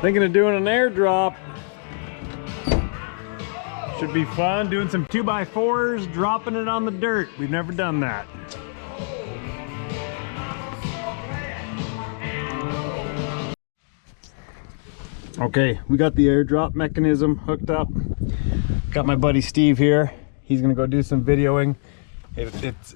Thinking of doing an airdrop. Should be fun, doing some 2x4s, dropping it on the dirt. We've never done that. Okay, we got the airdrop mechanism hooked up. Got my buddy Steve here. He's gonna go do some videoing.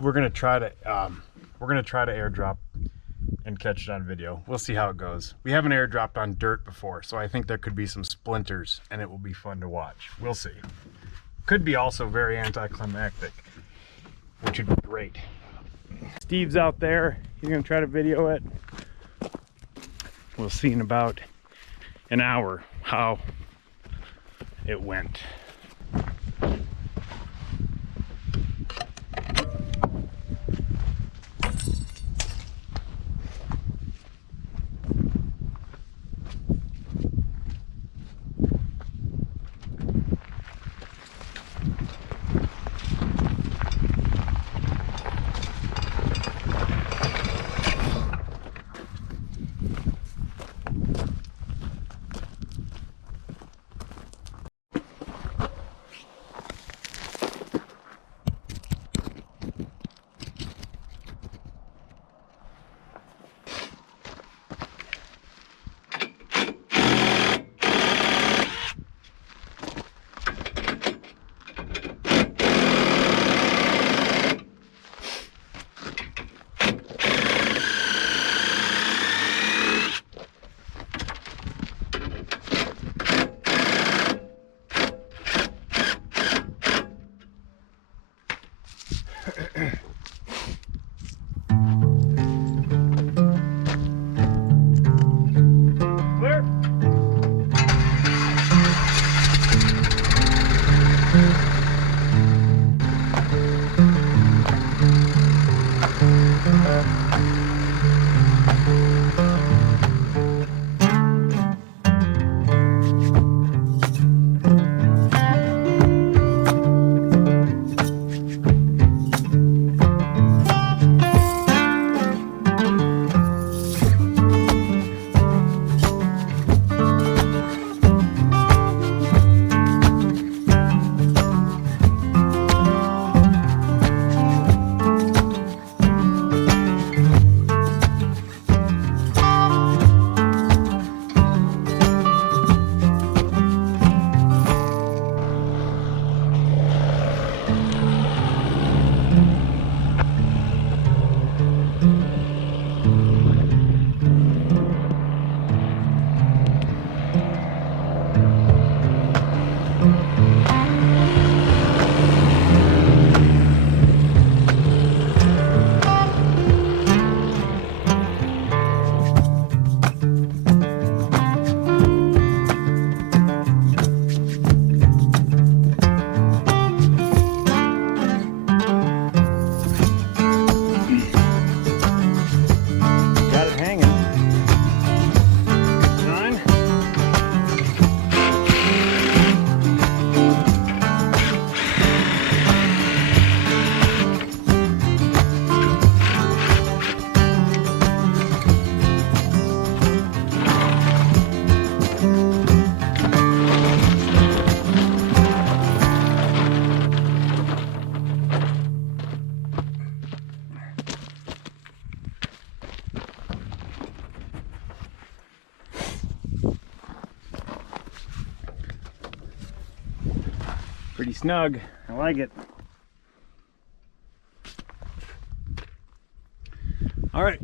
We're gonna try to airdrop and catch it on video. We'll see how it goes. We haven't airdropped on dirt before, so I think there could be some splinters and it will be fun to watch. We'll see. Could be also very anticlimactic, which would be great. Steve's out there. He's gonna try to video it. We'll see in about an hour how it went. Pretty snug. I like it. All right.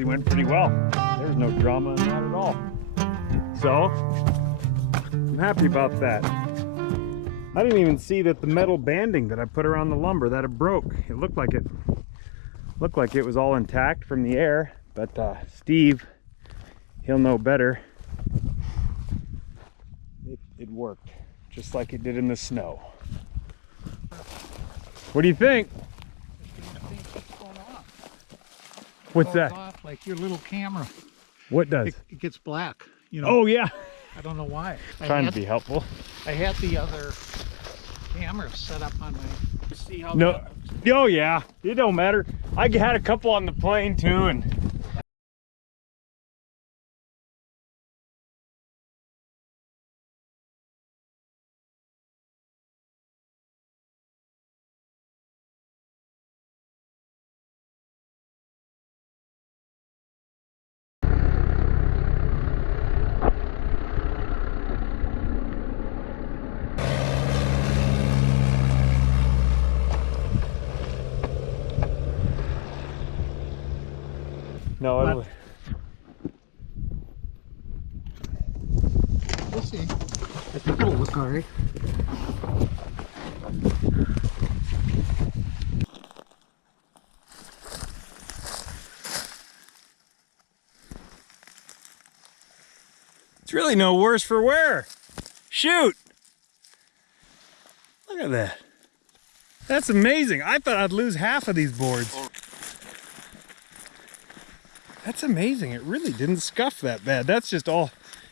actually went pretty well. There's no drama in that at all. So, I'm happy about that. I didn't even see that the metal banding that I put around the lumber, that it broke. It looked like it was all intact from the air, but Steve, he'll know better. It worked, just like it did in the snow. What do you think? What's that? Off like your little camera. What does? It gets black. You know. Oh yeah. I don't know why. Trying to be helpful. I had the other camera set up on my. See how? No. Oh yeah. It don't matter. I had a couple on the plane too, and. No, it'll... We'll see. I think it'll look all right. It's really no worse for wear. Shoot! Look at that. That's amazing. I thought I'd lose half of these boards. That's amazing. It really didn't scuff that bad. That's just all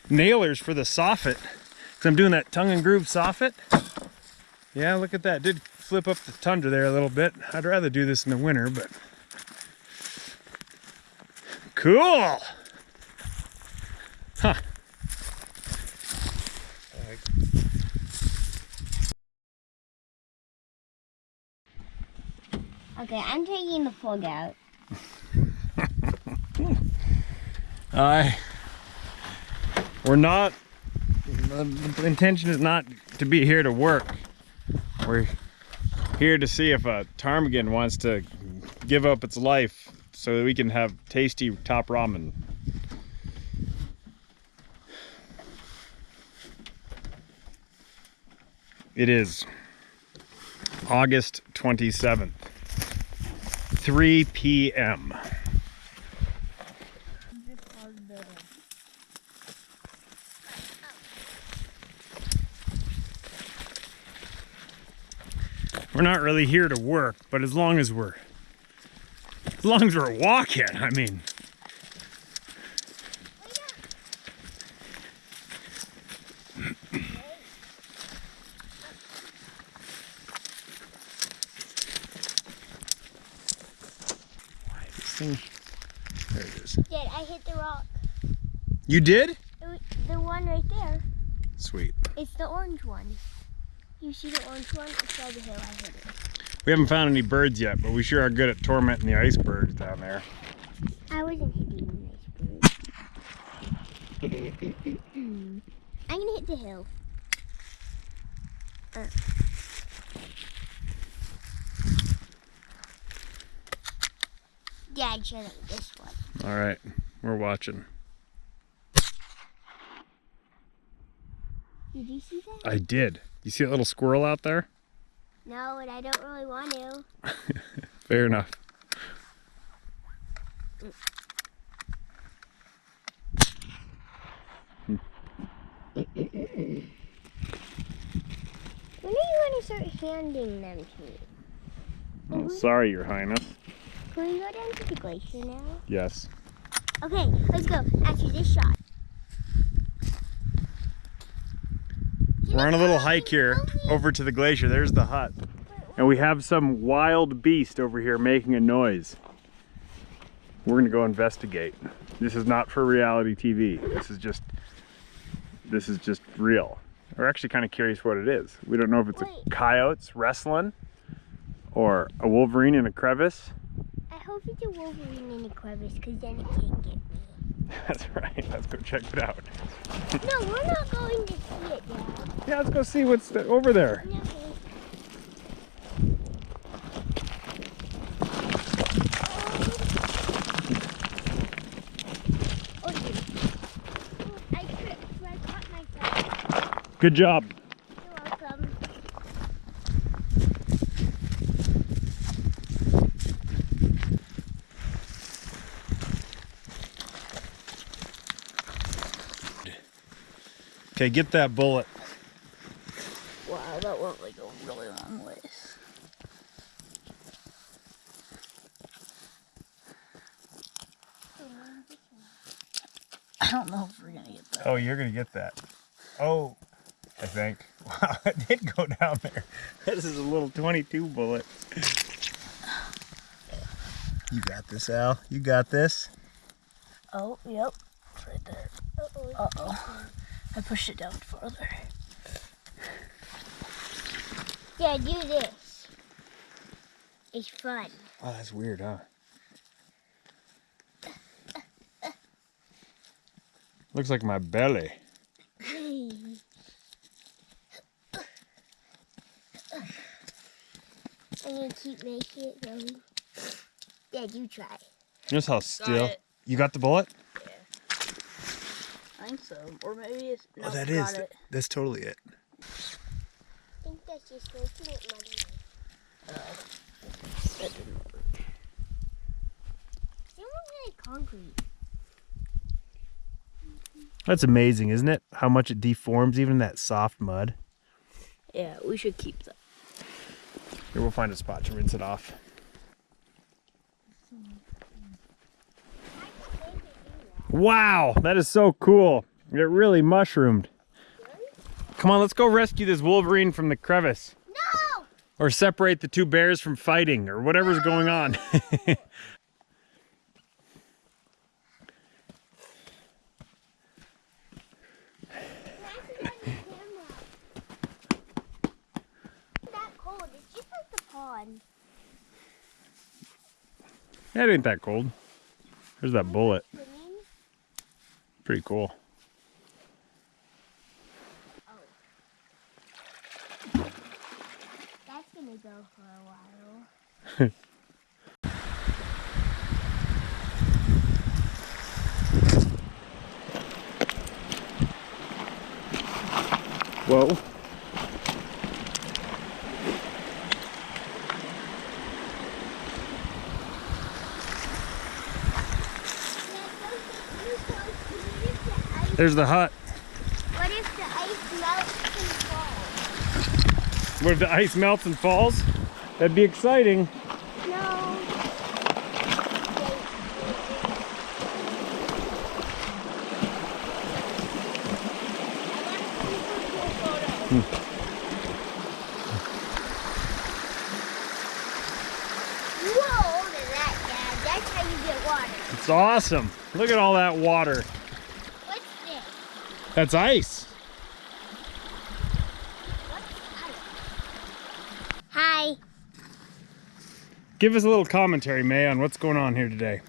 nailers for the soffit. Because I'm doing that tongue and groove soffit. Yeah, look at that. It did flip up the tundra there a little bit. I'd rather do this in the winter, but... Cool! Huh. Okay, I'm taking the plug out. We're not, the intention is not to be here to work. We're here to see if a ptarmigan wants to give up its life so that we can have tasty top ramen. It is August 27th, 3 p.m. We're not really here to work, but as long as we're walking, I mean. There it is. Did I hit the rock? You did? The one right there. Sweet. It's the orange one. You see the orange one? It's over the hill. I hit it. We haven't found any birds yet, but we sure are good at tormenting the icebergs down there. I wasn't hitting the iceberg. I'm gonna hit the hill. Dad, shut up this one. All right, we're watching. Did you see that? I did. You see that little squirrel out there? No, and I don't really want to. Fair enough. When do you want to start handing them to me? Oh, sorry, Your Highness. Can we go down to the glacier now? Yes. Okay, let's go. After this shot. We're on a little hike here over to the glacier. There's the hut. And we have some wild beast over here making a noise. We're gonna go investigate. This is not for reality TV. This is just real. We're actually kind of curious what it is. We don't know if it's a coyote's wrestling or a wolverine in a crevice. I hope it's a wolverine in a crevice, because then it can't get me. That's right. Let's go check it out. No, we're not going to see it yet. Yeah, let's go see what's over there. Okay. Good job. You're welcome. Okay, get that bullet. Wow, that went like a really long ways. I don't know if we're gonna get that. Oh, you're gonna get that. Oh, I think. Wow, it did go down there. This is a little 22 bullet. You got this, Al. You got this. Oh, yep. It's right there. Uh-oh. I pushed it down farther. Yeah, do this. It's fun. Oh, that's weird, huh? Looks like my belly. I'm gonna keep making it going. Yeah, you try. Notice how still. it. You got the bullet? I think so. Or maybe it's... No, Oh, that got is. it. That's totally it. I think that's just making it muddy. That didn't work. They look like concrete. That's amazing, isn't it? How much it deforms even that soft mud. Yeah, we should keep that. Here, we'll find a spot to rinse it off. Wow, that is so cool. It really mushroomed. Come on, let's go rescue this wolverine from the crevice. No! Or separate the two bears from fighting, or whatever's going on. That cold. It's just like the pond. Yeah, it ain't that cold. There's that bullet. Swimming. Pretty cool. That's gonna go for a while. Whoa. There's the hut. What if the ice melts and falls? What if the ice melts and falls? That'd be exciting. No. Whoa, look at that, Dad. That's how you get water. It's awesome. Look at all that water. What's this? That's ice. What's ice? Hi. Give us a little commentary, May, on what's going on here today.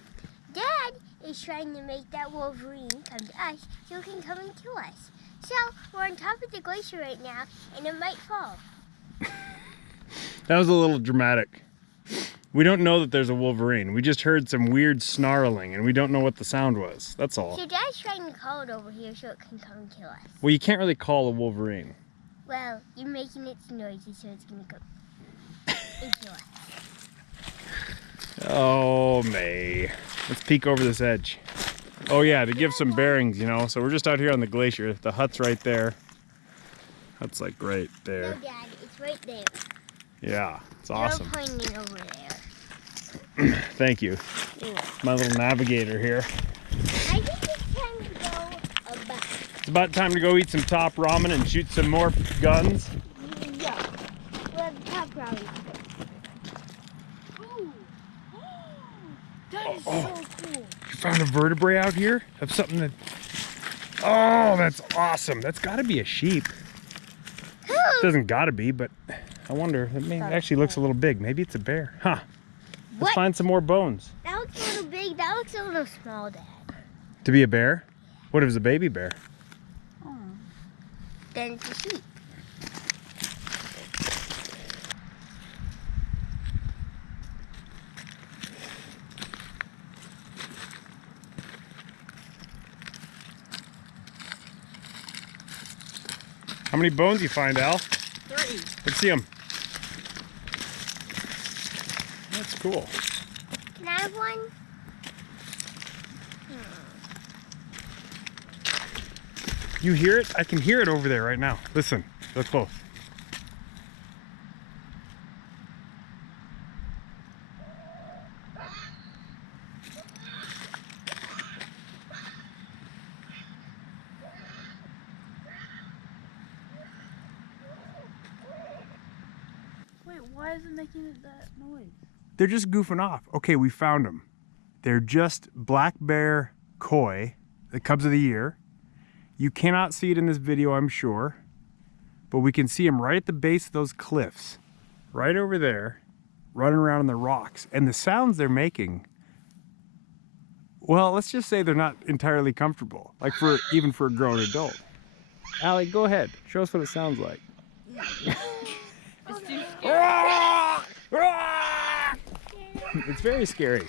Dad is trying to make that wolverine come to us so it can come and kill us. So we're on top of the glacier right now, and it might fall. That was a little dramatic. We don't know that there's a wolverine. We just heard some weird snarling, and we don't know what the sound was. That's all. So Dad's trying to call it over here so it can come and kill us. Well, you can't really call a wolverine. Well, you're making it noisy, so it's gonna go and kill us. Oh, May. Let's peek over this edge. Oh yeah, to give some bearings, you know. So we're just out here on the glacier. The hut's right there. Hut's like right No, there. Dad, it's right there. Yeah, it's You're awesome. pointing over there. Thank you. My little navigator here. I think it's time to go back. It's about time to go eat some top ramen and shoot some more guns. Yeah. We're at the top round. Ooh. That is so cool. You found a vertebrae out here of something that... Oh, that's awesome. That's got to be a sheep. It doesn't got to be, but I wonder. It actually looks a little big. Maybe it's a bear. Huh. Let's What? find some more bones. That looks a little big. That looks a little small, Dad. To be a bear? What if it's a baby bear? Then it's a sheep. How many bones you find, Al? 3. Let's see them. That's cool. Can I have one? You hear it? I can hear it over there right now. Listen, look close. Wait, why is it making that noise? They're just goofing off. Okay, we found them. They're just black bear koi, the cubs of the year. You cannot see it in this video, I'm sure, but we can see them right at the base of those cliffs, right over there, running around in the rocks. And the sounds they're making, well, let's just say they're not entirely comfortable, like even for a grown adult. Allie, go ahead. Show us what it sounds like. It's too scary. It's very scary.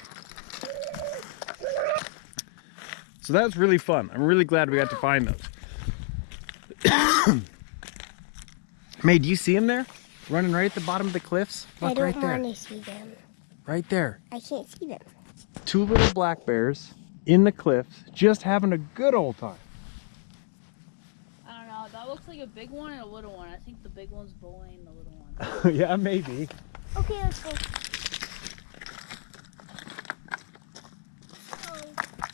So that was really fun. I'm really glad we got to find those. May, do you see them there? Running right at the bottom of the cliffs? Look, I don't right there. want to see them. Right there. I can't see them. 2 little black bears in the cliffs, just having a good old time. I don't know. That looks like a big one and a little one. I think the big one's bullying the little one. Yeah, maybe. Okay, let's go.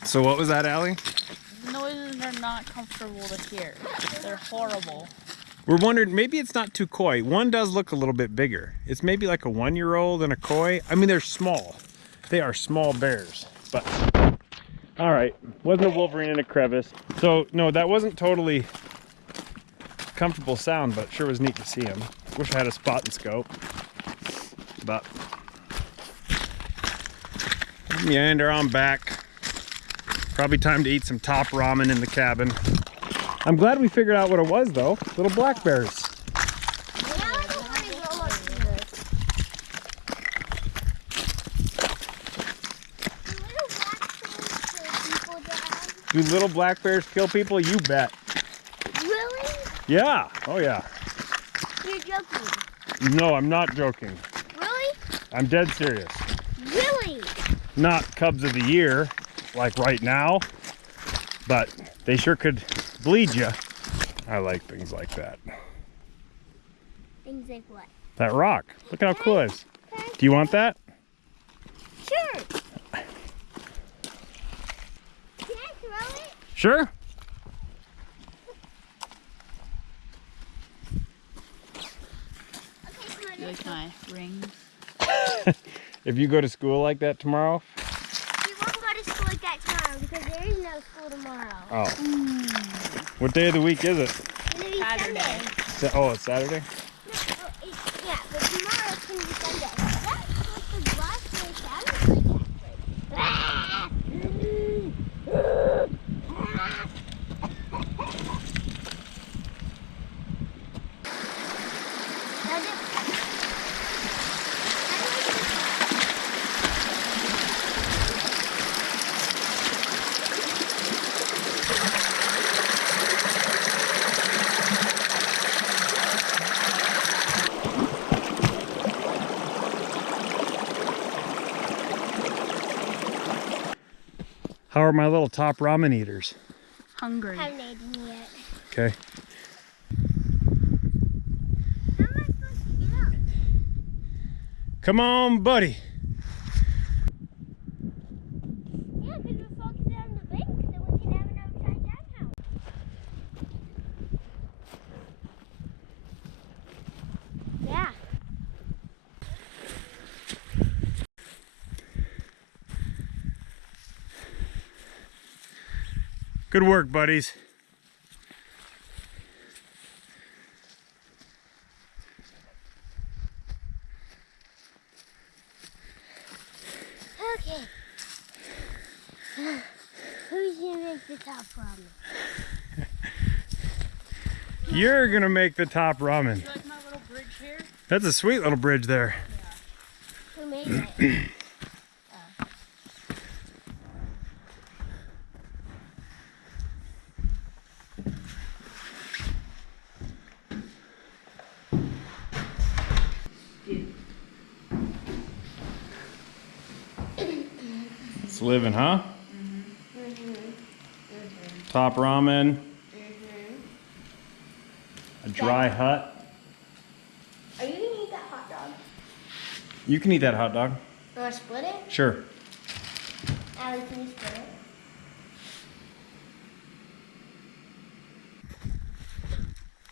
So what was that, Allie? The noises are not comfortable to hear. They're horrible. We're wondering, maybe it's not too koi. One does look a little bit bigger. It's maybe like a 1-year-old and a koi. I mean, they're small. They are small bears, but all right. Wasn't a wolverine in a crevice. So no, that wasn't totally comfortable sound, but sure was neat to see him. Wish I had a spot and scope, but meander on back. Probably time to eat some top ramen in the cabin. I'm glad we figured out what it was though. Little black bears. Do little black bears kill people? You bet. Really? Yeah. Oh yeah. You're joking. No, I'm not joking. Really? I'm dead serious. Really? Not cubs of the year, like right now, but they sure could bleed you. I like things like that. Things like what? That rock. Look how cool it is. Do you want that? Sure. Can I throw it? Sure. Okay, come on. You like my rings? If you go to school like that tomorrow. We won't go to school like that tomorrow because there is no school tomorrow. Oh. What day of the week is it? It's gonna be Saturday. Sunday. Oh, it's Saturday? Yeah, but tomorrow it's gonna be Sunday. That's what the glass sounded like How are my little top ramen eaters? Hungry. haven't eaten yet. Okay. How am I supposed to get up? Come on, buddy. Yeah, because we're focusing on the bank so we can have an upside down house. Yeah. Good work, buddies. Okay. Who's gonna make the top ramen? You're gonna make the top ramen. You like my little bridge here? That's a sweet little bridge there. Who made it? It's living, huh? Top ramen. A dry hut. Are you gonna eat that hot dog? You can eat that hot dog. You wanna split it? Sure. Allie, can you split it?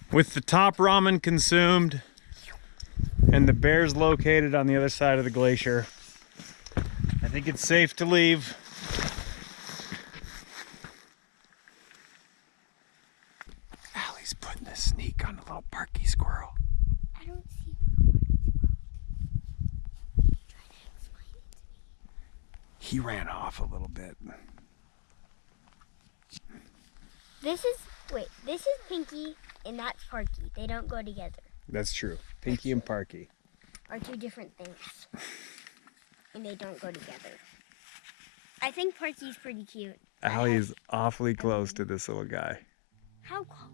With the top ramen consumed and the bears located on the other side of the glacier, I think it's safe to leave. Allie's putting a sneak on a little parky squirrel. I don't see He ran off a little bit. This is Pinky and that's Parky. They don't go together. That's true. Pinky and Parky Are two different things. And they don't go together. I think Parky's pretty cute. Allie is awfully close to this little guy. How close?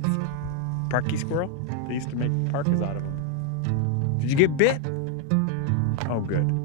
What's a Parky squirrel? Parky squirrel? They used to make parkas out of them. Did you get bit? Oh, good.